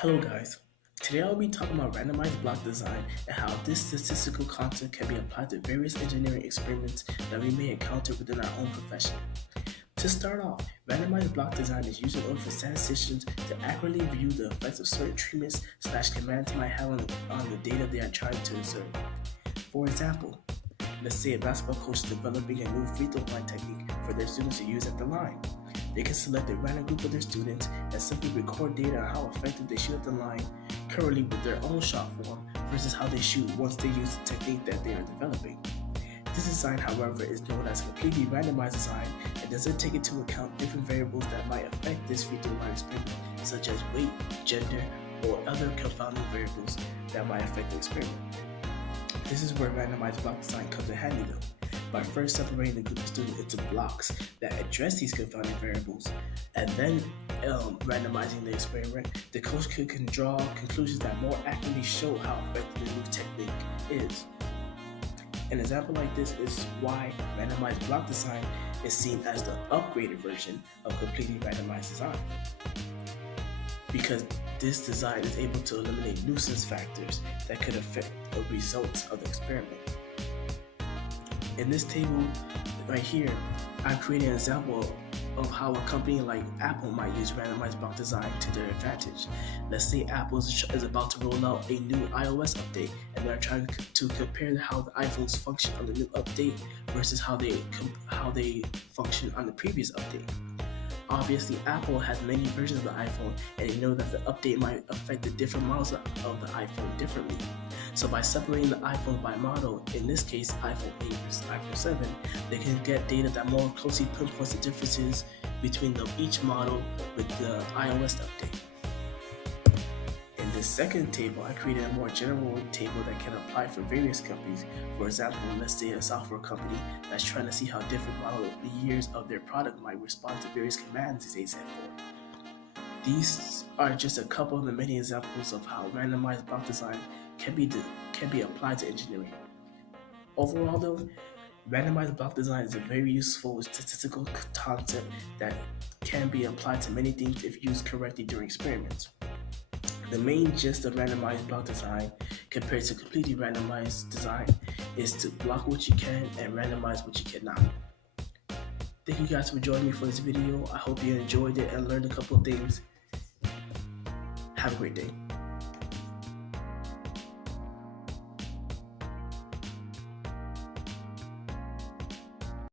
Hello guys, today I'll be talking about randomized block design and how this statistical concept can be applied to various engineering experiments that we may encounter within our own profession. To start off, randomized block design is used in order for statisticians to accurately view the effects of certain treatments/commands might have on the data they are trying to observe. For example, let's say a basketball coach is developing a new free throw line technique for their students to use at the line. They can select a random group of their students and simply record data on how effective they shoot at the line currently with their own shot form versus how they shoot once they use the technique that they are developing. This design, however, is known as completely randomized design and doesn't take into account different variables that might affect this free throw line experiment, such as weight, gender, or other confounding variables that might affect the experiment. This is where randomized block design comes in handy though. By first separating the group of students into blocks that address these confounding variables, and then randomizing the experiment, the coach can draw conclusions that more accurately show how effective the new technique is. An example like this is why randomized block design is seen as the upgraded version of completely randomized design. Because this design is able to eliminate nuisance factors that could affect the results of the experiment. In this table right here, I created an example of how a company like Apple might use randomized block design to their advantage. Let's say Apple is about to roll out a new iOS update, and they're trying to compare how the iPhones function on the new update versus how they function on the previous update. Obviously, Apple has many versions of the iPhone, and they know that the update might affect the different models of the iPhone differently. So by separating the iPhone by model, in this case iPhone 8 versus iPhone 7, they can get data that more closely pinpoints the differences between each model with the iOS update. In this second table, I created a more general table that can apply for various companies. For example, let's say a software company that's trying to see how different model years of their product might respond to various commands they set for. These are just a couple of the many examples of how randomized block design can be applied to engineering. Overall though, randomized block design is a very useful statistical concept that can be applied to many things if used correctly during experiments. The main gist of randomized block design compared to completely randomized design is to block what you can and randomize what you cannot. Thank you guys for joining me for this video. I hope you enjoyed it and learned a couple of things. Have a great day.